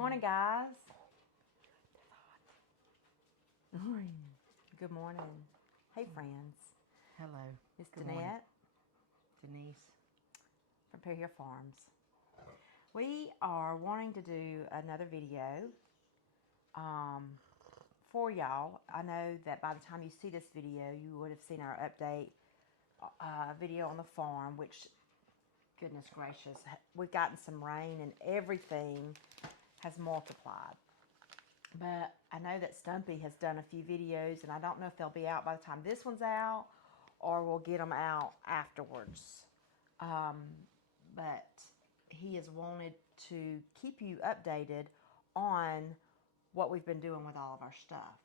morning, guys. Good morning. Good morning. Hey, friends. Hello. It's Good Deannette morning. Denise. from Prairie Hill Farms. We are wanting to do another video for y'all. I know that by the time you see this video, you would have seen our update video on the farm, which, goodness gracious, we've gotten some rain and everything has multiplied. But I know that Stumpy has done a few videos, and I don't know if they'll be out by the time this one's out, or we'll get them out afterwards. But he has wanted to keep you updated on what we've been doing with all of our stuff.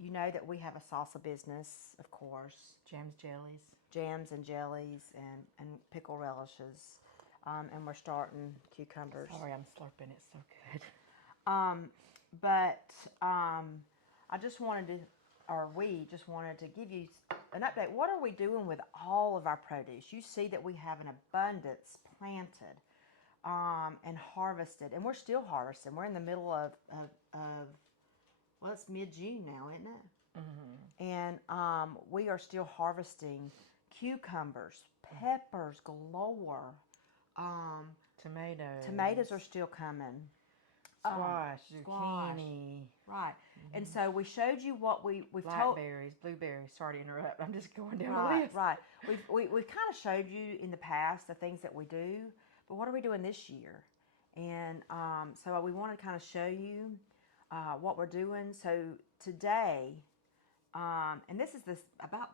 You know that we have a salsa business, of course. Jams, jellies. Jams and jellies and pickle relishes. And we're starting cucumbers. Sorry, I'm slurping. It's so good. But I just wanted to, or we just wanted to give you an update. What are we doing with all of our produce? You see that we have an abundance planted and harvested, and we're still harvesting. We're in the middle of well, it's mid-June now, isn't it? Mm-hmm. And we are still harvesting cucumbers, peppers galore. Tomatoes. Tomatoes are still coming. Squash, zucchini. Right. Mm-hmm. And so we showed you what we've told. Blackberries, blueberries. Sorry to interrupt. I'm just going down the list. Right. We've kind of showed you in the past the things that we do, but what are we doing this year? And so we want to kind of show you what we're doing. So today, and this is about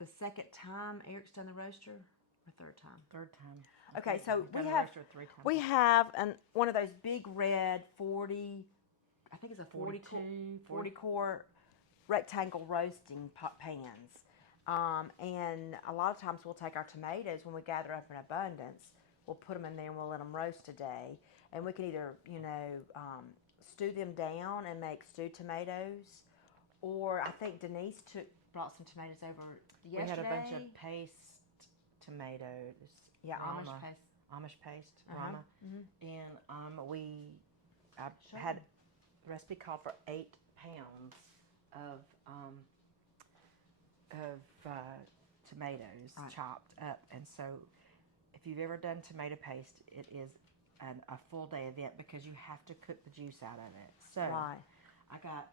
the second time Eric's done the roaster. Or third time? Third time. Okay, so we have one of those big red 40, I think it's a 40 quart rectangle roasting pans. And a lot of times we'll take our tomatoes when we gather up in abundance, we'll put them in there and we'll let them roast a day. And we can either, stew them down and make stewed tomatoes, or I think Denise brought some tomatoes over yesterday. We had a bunch of paste tomatoes. Yeah, Rama, Amish paste. Rama. Mm-hmm. And I had the recipe called for 8 pounds of tomatoes chopped up. And so if you've ever done tomato paste, it is a full day event because you have to cook the juice out of it. So I got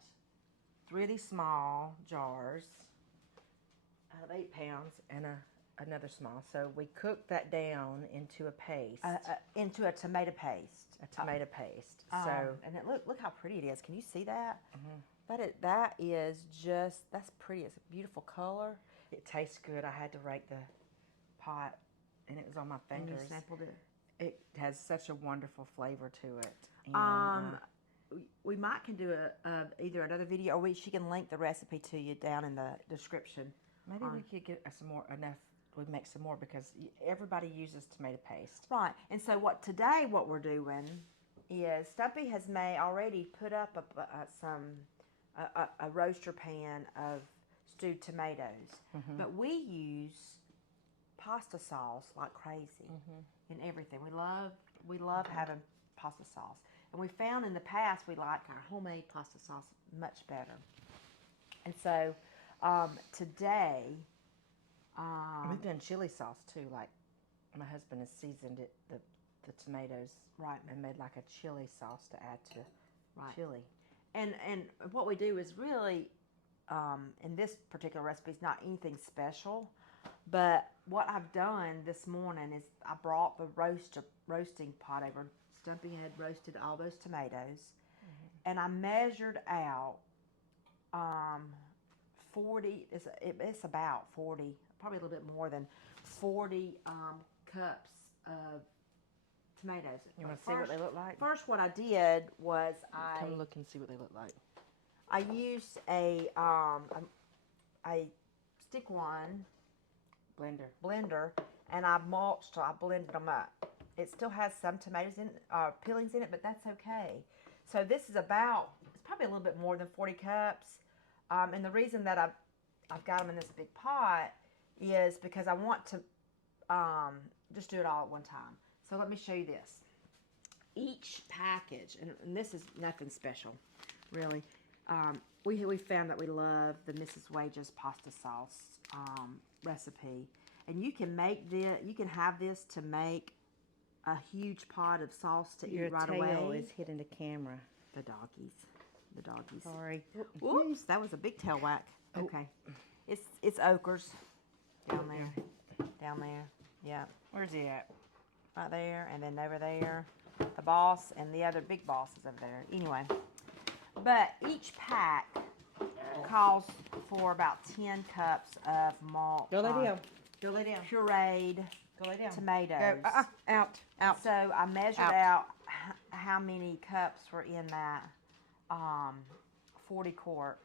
3 of these small jars out of 8 pounds and another small. So we cooked that down into a paste. Into a tomato paste. A tomato paste. And look how pretty it is. Can you see that? Mm-hmm. That is just, that's pretty. It's a beautiful color. It tastes good. I had to rake the pot, and it was on my fingers. And you sampled it? It has such a wonderful flavor to it. And, we might can do either another video, or she can link the recipe to you down in the description. Maybe we could get some more, we'd make some more because everybody uses tomato paste. Right. And so what we're doing is Stumpy has already put up a roaster pan of stewed tomatoes. Mm-hmm. But we use pasta sauce like crazy in everything. We love having pasta sauce. And we found in the past we like our homemade pasta sauce much better. And so today, we've done chili sauce too. Like my husband has seasoned it, the tomatoes, and made like a chili sauce to add to chili. And what we do is really, in this particular recipe, it's not anything special. But what I've done this morning is I brought the roasting pot over. Stumpy had roasted all those tomatoes, and I measured out 40. It's about 40. Probably a little bit more than 40 cups of tomatoes. You want to see what they look like? First, what I did was come look and see what they look like. I used a stick one blender, and I blended them up. It still has some tomatoes peelings in it, but that's okay. So this is it's probably a little bit more than 40 cups. And the reason that I've got them in this big pot is because I want to just do it all at one time. So let me show you this. each package, and this is nothing special, really. We found that we love the Mrs. Wages pasta sauce recipe, and you can make this. You can have this to make a huge pot of sauce to eat right away. Your tail is hitting the camera. The doggies. Sorry. Whoops, that was a big tail whack. Okay, it's Oker's down there. Yeah. Where's he at? Right there, and then over there, the boss and the other big boss is over there. Anyway, but each pack calls for about 10 cups of malt. Go lay down. Go lay down. Pureed Go lay down. tomatoes. Go. Out. Out. So I measured out how many cups were in that 40 quart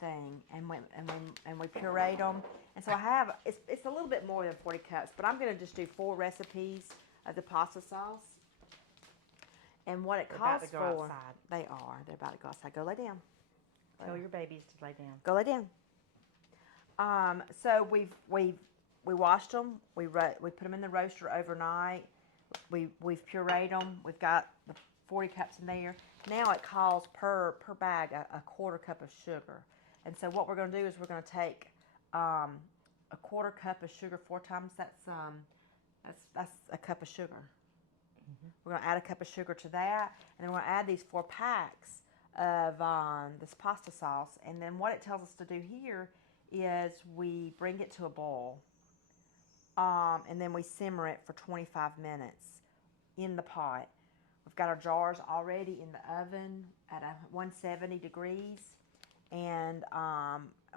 thing, and we pureed them. And so I have, it's a little bit more than 40 cups, but I'm going to just do 4 recipes of the pasta sauce. And what it calls for, outside. They're about to go outside. Go lay down. Tell your babies to lay down. Go lay down. So we washed them. We put them in the roaster overnight. We've pureed them. We've got the 40 cups in there. Now it calls per bag a quarter cup of sugar. And so what we're going to do is we're going to take a quarter cup of sugar 4 times. That's a cup of sugar. Mm-hmm. We're going to add a cup of sugar to that, and then we're going to add these 4 packs of this pasta sauce. And then what it tells us to do here is we bring it to a boil, and then we simmer it for 25 minutes in the pot. We've got our jars already in the oven at 170 degrees, and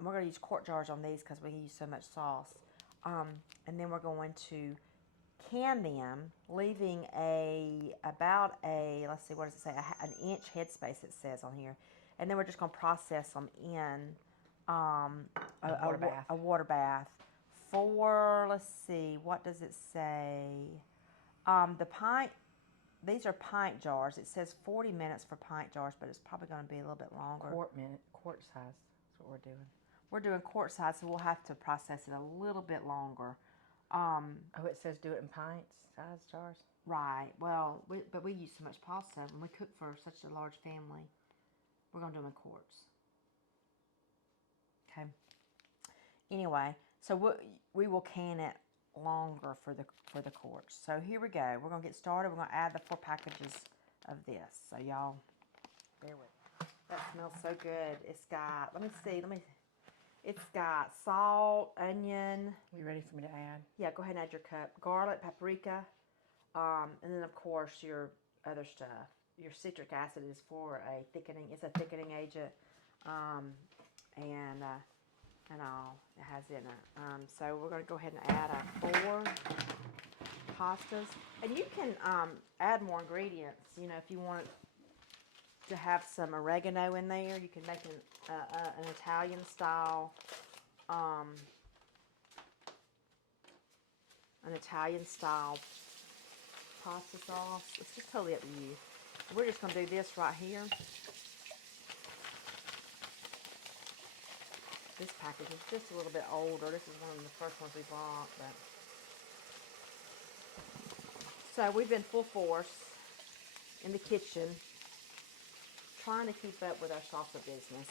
we're going to use quart jars on these because we use so much sauce. And then we're going to can them, leaving about a, let's see, what does it say, an inch headspace it says on here. And then we're just going to process them in a water bath for, let's see, what does it say? These are pint jars. It says 40 minutes for pint jars, but it's probably going to be a little bit longer. Quart size. That's what we're doing. We're doing quart size, so we'll have to process it a little bit longer. It says do it in pints size jars. Right. Well, but we use so much pasta, and we cook for such a large family. We're going to do them in quarts. Okay. Anyway, so we will can it longer for the quarts. So here we go. We're going to get started. We're going to add the 4 packages of this. So y'all, bear with me. That smells so good. It's got, it's got salt, onion. You ready for me to add? Yeah, go ahead and add your cup. Garlic, paprika, and then of course your other stuff. Your citric acid is for a thickening. It's a thickening agent, and all it has in it. So we're going to go ahead and add our 4 pastas, and you can add more ingredients. You know, if you want to have some oregano in there, you can make an Italian style pasta sauce. It's just totally up to you. We're just going to do this right here. This package is just a little bit older. This is one of the first ones we bought. So we've been full force in the kitchen trying to keep up with our salsa business.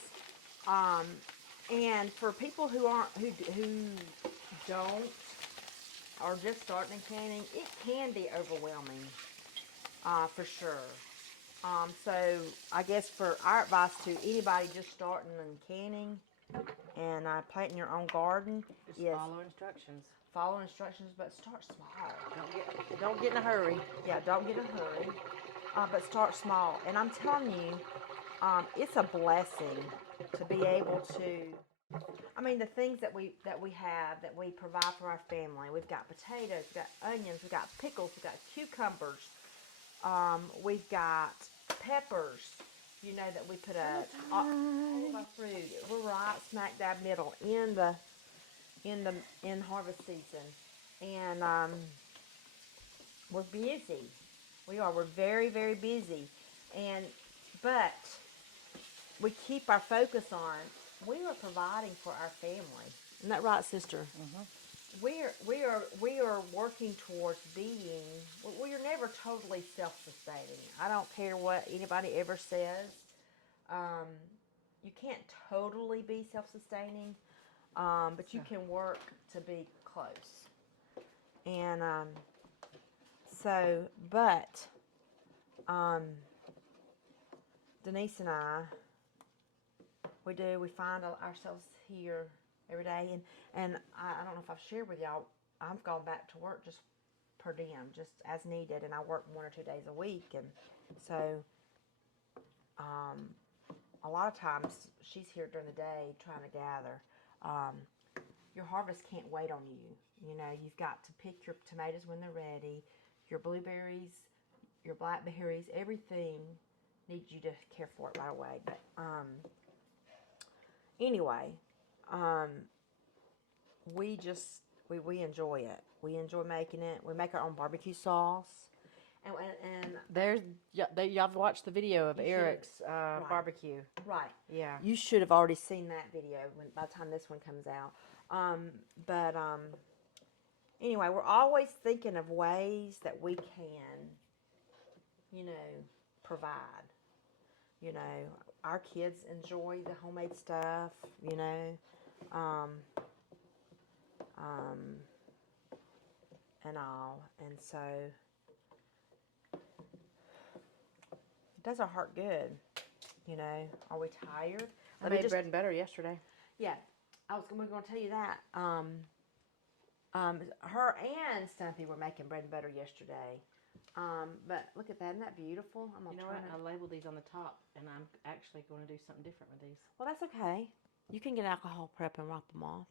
And for people who don't, or just starting in canning, it can be overwhelming, for sure. So I guess for our advice to anybody just starting in canning and planting your own garden, just follow instructions. Follow instructions, but start small. Don't get in a hurry. Yeah, don't get in a hurry. But start small. And I'm telling you, it's a blessing to be able to. I mean, the things that we provide for our family. We've got potatoes, we've got onions, we've got pickles, we've got cucumbers, we've got peppers. You know that we put all of our fruit. We're right smack dab middle in harvest season, and we're busy. We're very, very busy, but we keep our focus on. We are providing for our family. Isn't that right, sister? Mm-hmm. we are working towards being. We are never totally self-sustaining. I don't care what anybody ever says. Um, you can't totally be self-sustaining, but you can work to be close. And but Denise and I, we find ourselves here every day, and I don't know if I've shared with y'all, I've gone back to work just per diem, just as needed, and I work 1 or 2 days a week, and so a lot of times she's here during the day trying to gather. Your harvest can't wait on you. You know, you've got to pick your tomatoes when they're ready, your blueberries, your blackberries, everything needs you to care for it right away. But anyway, we enjoy it. We enjoy making it. We make our own barbecue sauce. And y'all watched the video of Eric's right. barbecue. Right. Yeah. You should have already seen that video by the time this one comes out. Anyway, we're always thinking of ways that we can, you know, provide. You know, our kids enjoy the homemade stuff, you know, and all. And so it does our heart good, you know. Are we tired? I made bread and butter yesterday. Yeah, we're going to tell you that. Her and Stumpy were making bread and butter yesterday. But look at that. Isn't that beautiful? You know what? I labeled these on the top, and I'm actually going to do something different with these. Well, that's okay. You can get alcohol prep and wrap them off.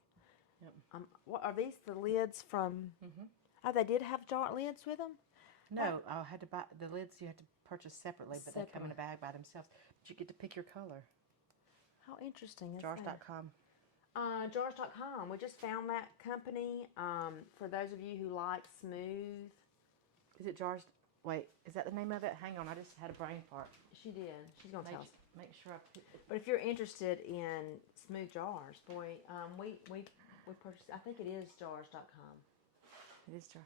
Yep. What are these? The lids from? Mm-hmm. Oh, they did have jar lids with them. No, I had to buy the lids. You had to purchase separately, but they come in a bag by themselves. But you get to pick your color. How interesting is Jars.com. Jars.com. We just found that company. For those of you who like smooth. Is it Jars? Wait, is that the name of it? Hang on, I just had a brain fart. She did. She's going to tell us. Make sure I put But if you're interested in smooth jars, boy, we purchased, I think it is Jars.com. It is Jar.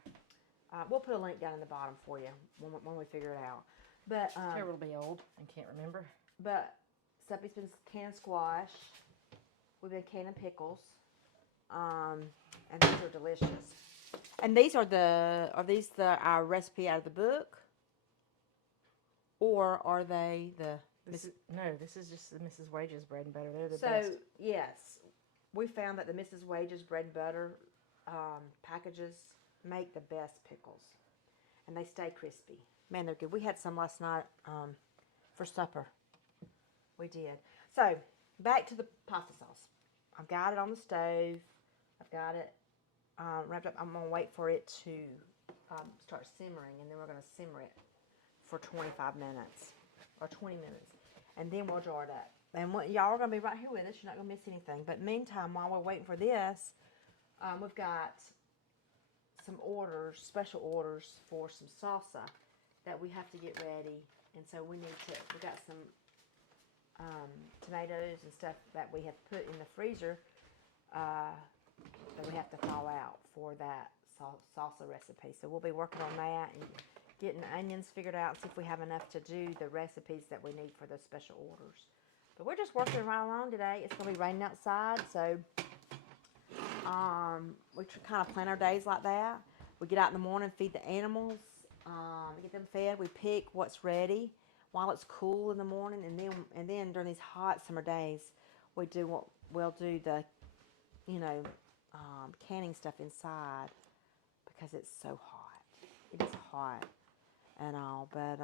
We'll put a link down in the bottom for you when we figure it out. But it's terrible to be old and can't remember. But Suppy's been canning squash. We've been canning pickles. And these are delicious. And these are our recipe out of the book? Or are they the... This is just the Mrs. Wages bread and butter. They're the best. So, yes, we found that the Mrs. Wages bread and butter packages make the best pickles. And they stay crispy. Man, they're good. We had some last night for supper. We did. So, back to the pasta sauce. I've got it on the stove. I've got it wrapped up. I'm going to wait for it to start simmering, and then we're going to simmer it for 25 minutes or 20 minutes, and then we'll jar it up. And y'all are going to be right here with us. You're not going to miss anything. But meantime, while we're waiting for this, we've got some special orders for some salsa that we have to get ready. And so we've got some tomatoes and stuff that we have put in the freezer that we have to thaw out for that salsa recipe. So we'll be working on that and getting onions figured out, see if we have enough to do the recipes that we need for those special orders. But we're just working right along today. It's going to be raining outside, so we kind of plan our days like that. We get out in the morning, feed the animals, get them fed. We pick what's ready while it's cool in the morning, and then during these hot summer days, we'll do the, canning stuff inside because it's so hot. It is hot and all, but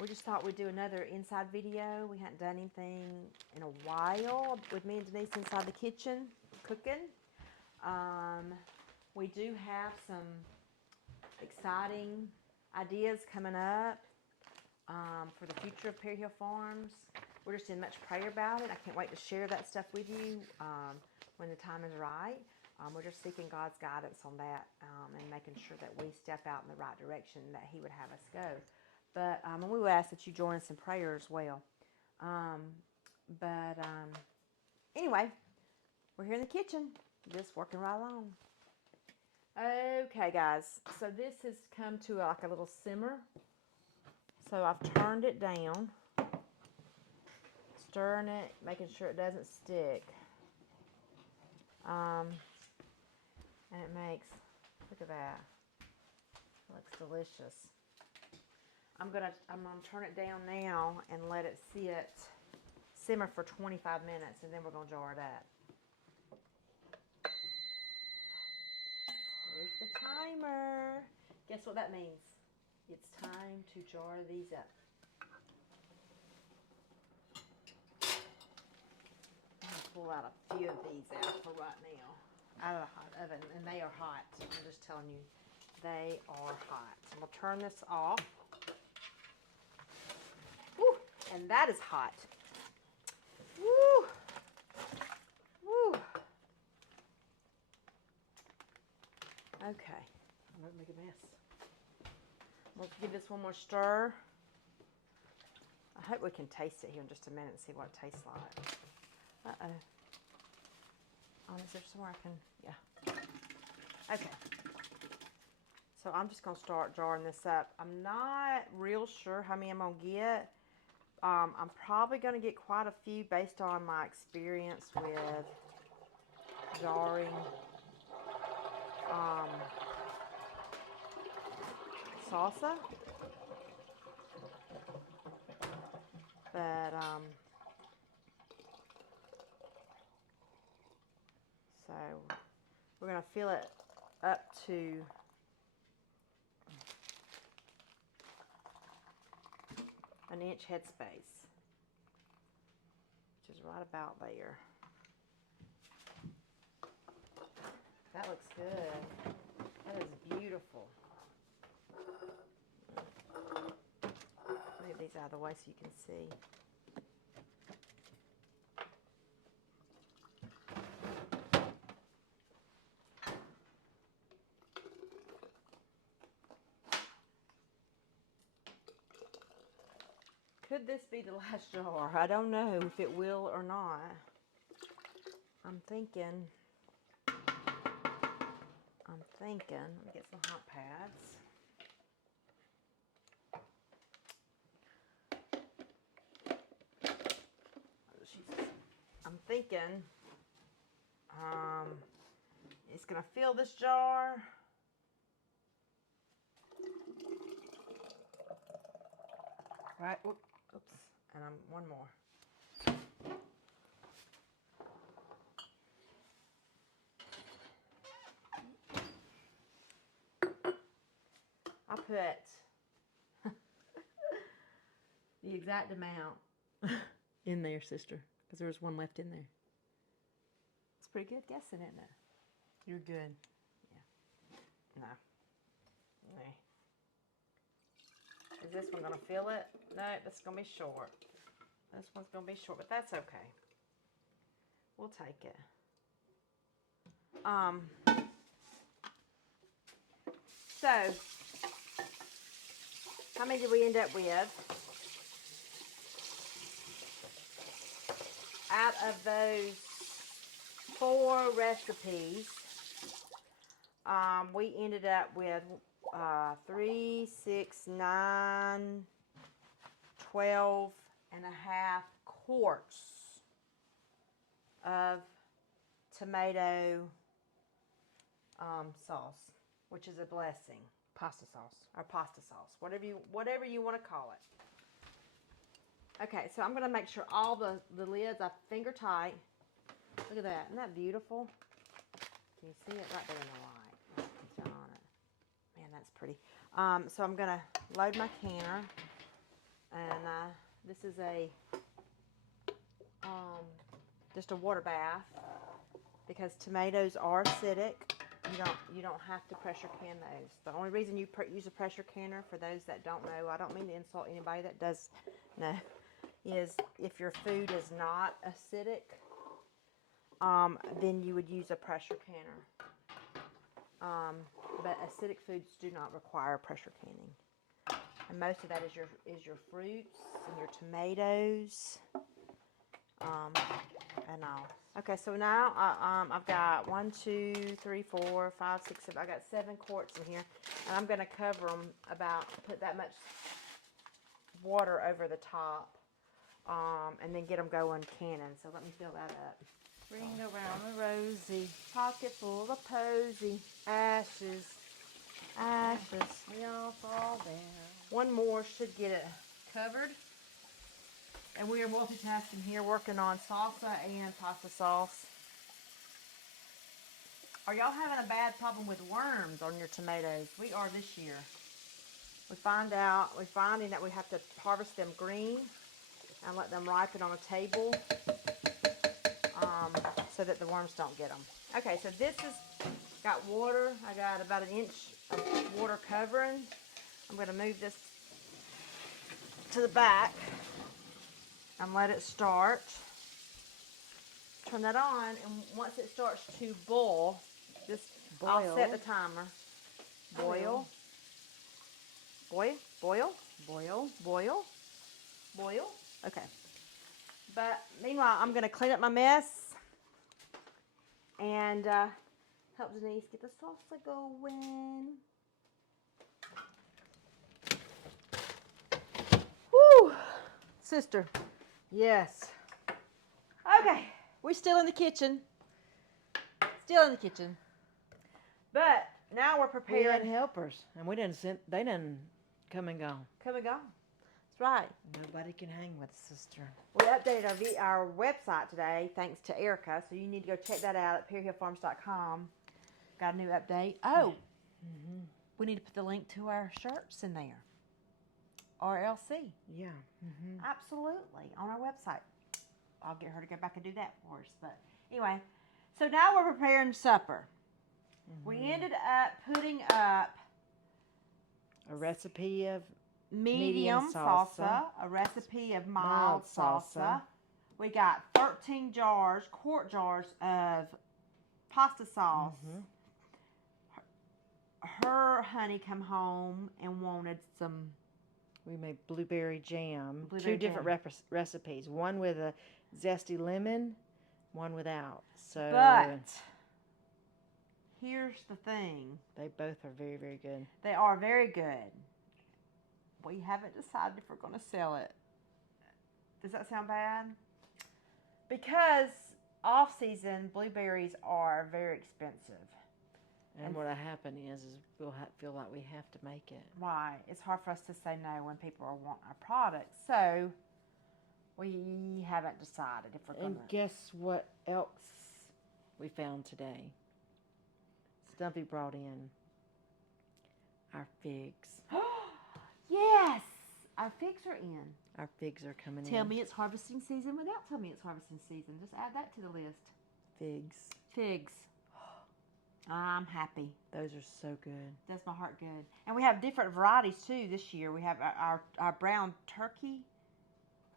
we just thought we'd do another inside video. We hadn't done anything in a while with me and Denise inside the kitchen cooking. We do have some exciting ideas coming up for the future of Perry Hill Farms. We're just in much prayer about it. I can't wait to share that stuff with you when the time is right. We're just seeking God's guidance on that and making sure that we step out in the right direction that He would have us go. But and we would ask that you join us in prayer as well. Anyway, we're here in the kitchen. Just working right along. Okay, guys. So this has come to like a little simmer. So I've turned it down. Stirring it, making sure it doesn't stick. And it makes, look at that. It looks delicious. I'm gonna turn it down now and let it simmer for 25 minutes, and then we're gonna jar it up. There's the timer. Guess what that means? It's time to jar these up. I'm gonna pull out a few of these out for right now out of the hot oven, and they are hot. I'm just telling you, they are hot. I'm gonna turn this off. Woo, and that is hot. Woo, woo. Okay, I'm gonna make a mess. Let's give this one more stir. I hope we can taste it here in just a minute and see what it tastes like. Uh-oh. Oh, is there somewhere I can, yeah. Okay. So I'm just gonna start jarring this up. I'm not real sure how many I'm gonna get. I'm probably gonna get quite a few based on my experience with jarring salsa. But so we're gonna fill it up to an inch headspace, which is right about there. That looks good. That is beautiful. Move these out of the way so you can see. Could this be the last jar? I don't know if it will or not. I'm thinking. Let me get some hot pads. I'm thinking it's gonna fill this jar. Right, oops, and one more. I put the exact amount in there, sister, because there was one left in there. It's pretty good guessing, isn't it? You're good. Yeah. No. No. Is this one going to fill it? No, this is going to be short. This one's going to be short, but that's okay. We'll take it. So, how many did we end up with? Out of those 4 recipes, we ended up with 3, 6, 9, 12 and a half quarts of tomato sauce, which is a blessing. Pasta sauce. Or pasta sauce, whatever you want to call it. Okay, so I'm going to make sure all the lids are finger tight. Look at that. Isn't that beautiful? Can you see it right there in the light? Turn on it. Man, that's pretty. So I'm going to load my canner. And this is just a water bath, because tomatoes are acidic. You don't have to pressure can those. The only reason you use a pressure canner, for those that don't know, I don't mean to insult anybody that does know, is if your food is not acidic, then you would use a pressure canner. But acidic foods do not require pressure canning. And most of that is your fruits and your tomatoes. and all. Okay, so now I've got 1, 2, 3, 4, 5, 6, 7. I got 7 quarts in here, and I'm gonna cover them put that much water over the top, and then get them going cannon. So let me fill that up. Ring around the rosy, Pocket full of posy, ashes, ashes. we all fall down. One more should get it covered. And we are multitasking here, working on salsa and pasta sauce. Are y'all having a bad problem with worms on your tomatoes? We are this year. We're finding that we have to harvest them green and let them ripen on a table, so that the worms don't get them. Okay, so this has got water. I got about 1 inch of water covering. I'm going to move this to the back and let it start. Turn that on, and once it starts to boil, I'll set the timer. Boil. Boil. Okay. But meanwhile, I'm going to clean up my mess and help Denise get the salsa going. Woo! Sister. Yes. Okay. We're still in the kitchen. But now we're We preparing. had helpers, and they didn't come and go. Come and go. That's right. Nobody can hang with a sister. We updated our website today thanks to Erica, so you need to go check that out at perryhillfarms.com. Got a new update. Oh, we need to put the link to our shirts in there. RLC. Yeah. Absolutely. On our website. I'll get her to go back and do that for us. But anyway, so now we're preparing supper. We ended up putting up A recipe of medium salsa, a recipe of mild salsa. We got 13 quart jars of pasta sauce. Her honey come home and wanted some. We made blueberry jam. Blueberry 2 different recipes. One with a zesty lemon, one without. So, But here's the thing. they both are very, very good. They are very good. We haven't decided if we're going to sell it. Does that sound bad? Because off-season blueberries are very expensive. And what'll happen is we'll feel like we have to make it. Right. It's hard for us to say no when people are wanting our products. So we haven't decided if we're going to. And guess what else we found today? Stumpy brought in our figs. Yes! Our figs are in. Our figs are coming in. Tell me it's harvesting season without tell me it's harvesting season. Just add that to the list. Figs. Figs. I'm happy. Those are so good. Does my heart good. And we have different varieties too this year. We have our brown turkey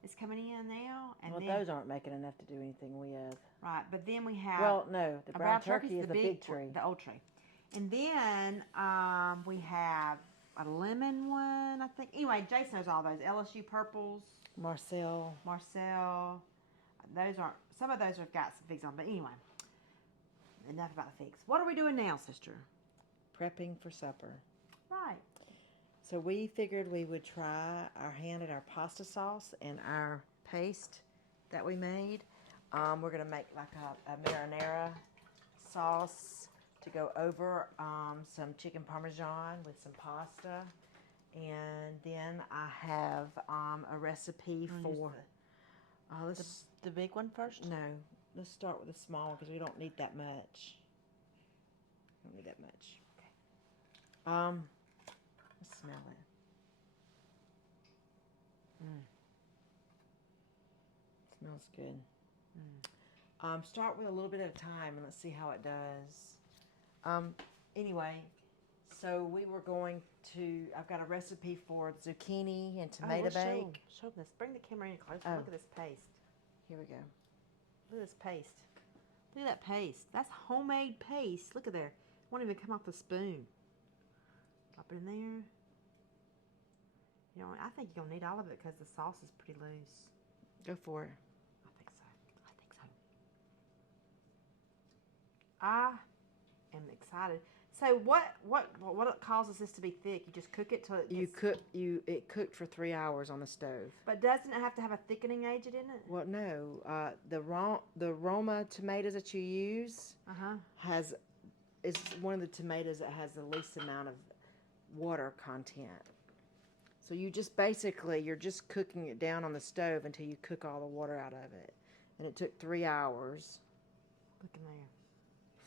is coming in now. And Well, then, those aren't making enough to do anything with. right, but then we have Well, no, the a brown turkey is the big one, tree. the old tree. And then we have a lemon one, I think. Anyway, Jason knows all those. LSU purples, Marcel. Those aren't. Some of those have got some figs on, but anyway. Enough about the figs. What are we doing now, sister? Prepping for supper. Right. So we figured we would try our hand at our pasta sauce and our paste that we made. We're going to make like a marinara sauce to go over some chicken parmesan with some pasta. And then I have a recipe for... The big one first? No, let's start with the small one because we don't need that much. Don't need that much. Okay. Let's smell it. Smells good. Start with a little bit at a time and let's see how it does. Anyway, so we were going to. I've got a recipe for zucchini and tomato bake. Show this. Bring the camera in closer. Oh. Look at this paste. Here we go. Look at this paste. Look at that paste. That's homemade paste. Look at there. It won't even come off the spoon. Drop it in there. You know, I think you're gonna need all of it because the sauce is pretty loose. Go for it. I think so. I am excited. So what causes this to be thick? You just cook it till it gets... It cooked for 3 hours on the stove. But doesn't it have to have a thickening agent in it? Well, no. The Roma tomatoes that you use is one of the tomatoes that has the least amount of water content. So you're just cooking it down on the stove until you cook all the water out of it. And it took 3 hours. Look in there.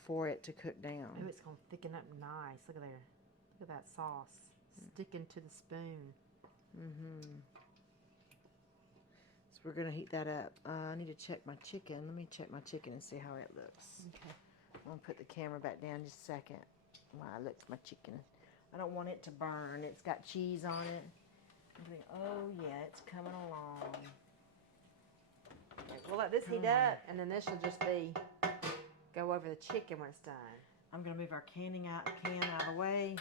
For it to cook down. Oh, it's going to thicken up nice. Look at there. Look at that sauce sticking to the spoon. So we're going to heat that up. I need to check my chicken. Let me check my chicken and see how it looks. Okay. I'm going to put the camera back down just a second while I look at my chicken. I don't want it to burn. It's got cheese on it. Oh, yeah, it's coming along. Okay, we'll let this heat up, and then this will just go over the chicken when it's done. I'm going to move our can out of the way.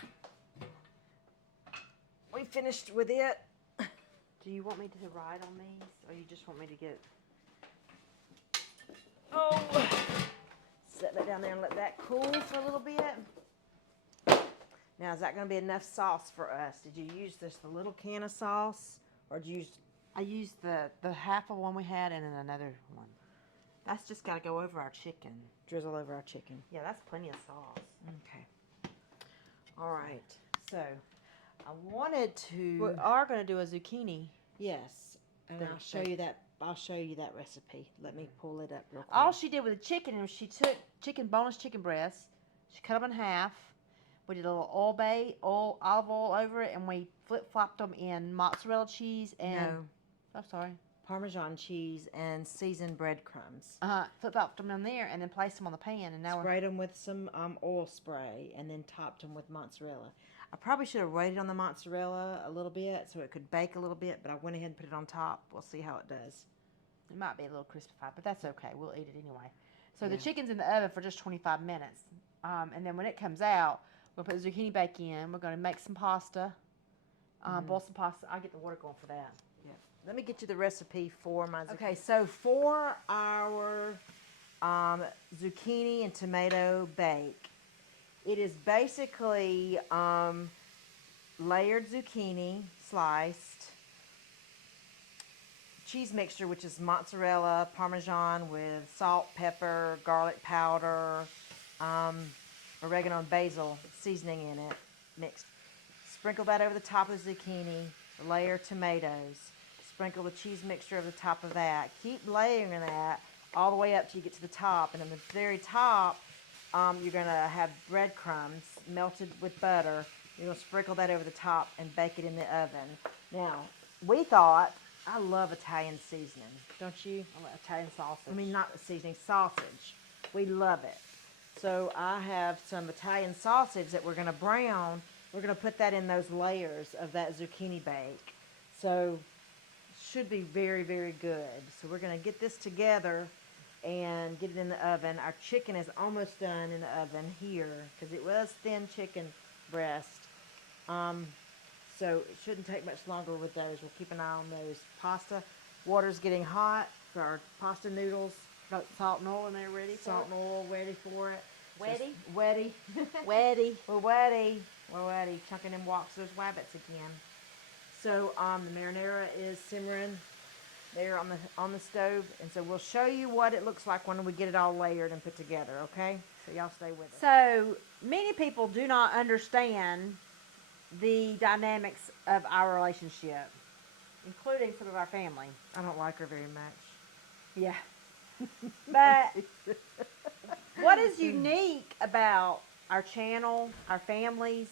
We finished with it. Do you want me to write on these, or you just want me to get... Oh! Set that down there and let that cool for a little bit. Now, is that going to be enough sauce for us? Did you use the little can of sauce, or did you use... I used the half of one we had and then another one. That's just got to go over our chicken. Drizzle over our chicken. Yeah, that's plenty of sauce. Okay. All right. So, I wanted to... We are going to do a zucchini. Yes. And I'll show you that recipe. Let me pull it up real quick. All she did with the chicken is she took boneless chicken breasts. She cut them in half. We did a little olive oil over it, and we flip-flopped them in mozzarella cheese and... No. I'm sorry. Parmesan cheese and seasoned breadcrumbs. Flip-flopped them in there and then placed them on the pan. And now sprayed them with some oil spray and then topped them with mozzarella. I probably should have waited on the mozzarella a little bit so it could bake a little bit, but I went ahead and put it on top. We'll see how it does. It might be a little crispified, but that's okay. We'll eat it anyway. So the chicken's in the oven for just 25 minutes. And then when it comes out, we'll put the zucchini back in. We're going to make some pasta. Boil some pasta. I'll get the water going for that. Yeah. Let me get you the recipe for my zucchini. Okay, so for our zucchini and tomato bake, it is basically layered zucchini sliced, cheese mixture, which is mozzarella, Parmesan with salt, pepper, garlic powder, oregano and basil seasoning in it, mixed. Sprinkle that over the top of the zucchini, layer tomatoes, sprinkle the cheese mixture over the top of that. Keep layering that all the way up till you get to the top, and on the very top, you're going to have breadcrumbs melted with butter. You're going to sprinkle that over the top and bake it in the oven. Now, we thought, I love Italian seasoning, don't you? I love Italian sausage. I mean, not the seasoning, sausage. We love it. So I have some Italian sausage that we're going to brown. We're going to put that in those layers of that zucchini bake. So should be very, very good. So we're going to get this together and get it in the oven. Our chicken is almost done in the oven here because it was thin chicken breast. So it shouldn't take much longer with those. We'll keep an eye on those. Pasta, water's getting hot for our pasta noodles. Got salt and oil in there ready for Salt and oil ready for it. Wetty? Wetty. Wetty. We're wetty. We're wetty. Chunking them walks those wabbits again. So the marinara is simmering there on the stove, and so we'll show you what it looks like when we get it all layered and put together. Okay? So y'all stay with us. So many people do not understand the dynamics of our relationship, including some of our family. I don't like her very much. Yeah. But what is unique about our channel, our families,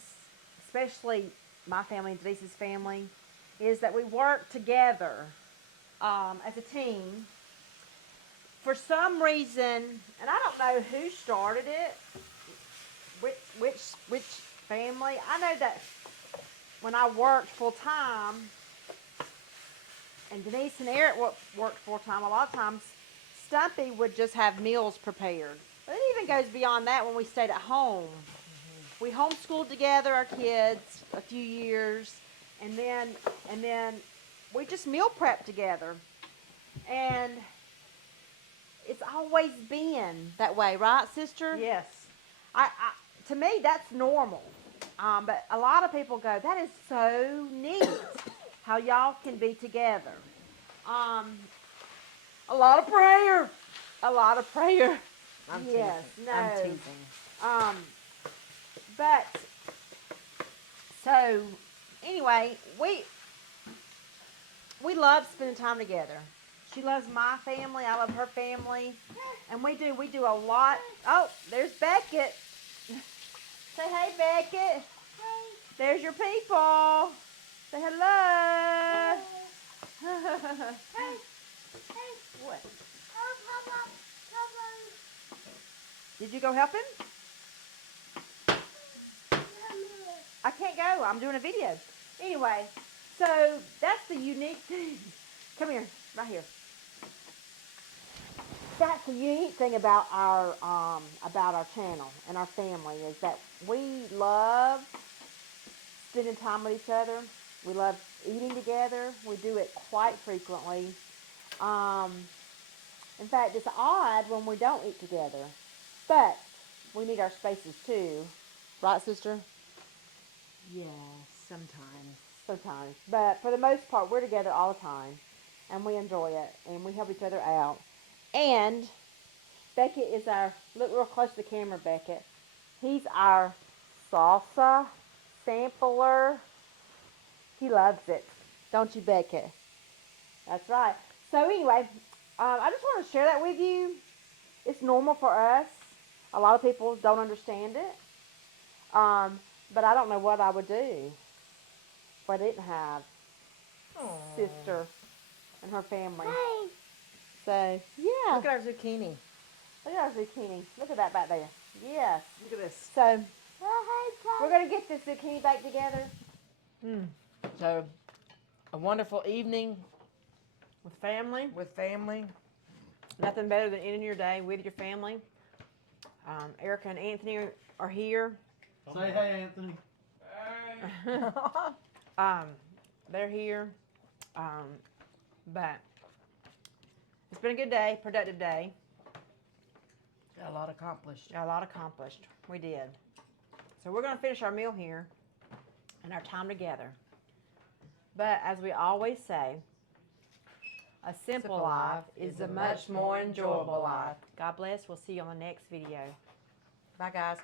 especially my family and Denise's family, is that we work together as a team. For some reason, and I don't know who started it, which family. I know that when I worked full time, and Denise and Eric worked full time, a lot of times Stumpy would just have meals prepared. But it even goes beyond that when we stayed at home. Mm-hmm. We homeschooled together, our kids, a few years, and then we just meal prepped together. And it's always been that way, right, sister? Yes. To me, that's normal. But a lot of people go, that is so neat how y'all can be together. A lot of prayer. A lot of prayer. I'm yes, teasing. no. I'm teasing. But, so, anyway, we love spending time together. She loves my family. I love her family. And we do a lot. Oh, there's Beckett. Say hey, Beckett. Hey. There's your people. Say hello. Hey. Hey. What? Did you go help him? I can't go. I'm doing a video. Anyway, so that's the unique thing. Come here, right here. That's the unique thing about our channel and our family is that we love spending time with each other. We love eating together. We do it quite frequently. In fact, it's odd when we don't eat together, but we need our spaces too, right, sister? Yes, sometimes. Sometimes, but for the most part, we're together all the time, and we enjoy it, and we help each other out. And Beckett is our, look real close to the camera, Beckett. He's our salsa sampler. He loves it. Don't you, Beckett? That's right. So anyway, I just want to share that with you. It's normal for us. A lot of people don't understand it. But I don't know what I would do if I didn't have sister and her family. Hey. So, yeah. Look at our zucchini. Look at our zucchini. Look at that back there. Yes. Look at this. So, we're going to get this zucchini back together. So, a wonderful evening With family. with family. Nothing better than ending your day with your family. Erica and Anthony are here. Say hey, Anthony. They're here. But it's been a good day, productive day. Got a lot accomplished. Got a lot accomplished. We did. So we're going to finish our meal here and our time together. But as we always say, a simple life is a much more enjoyable life. God bless. We'll see you on the next video. Bye, guys.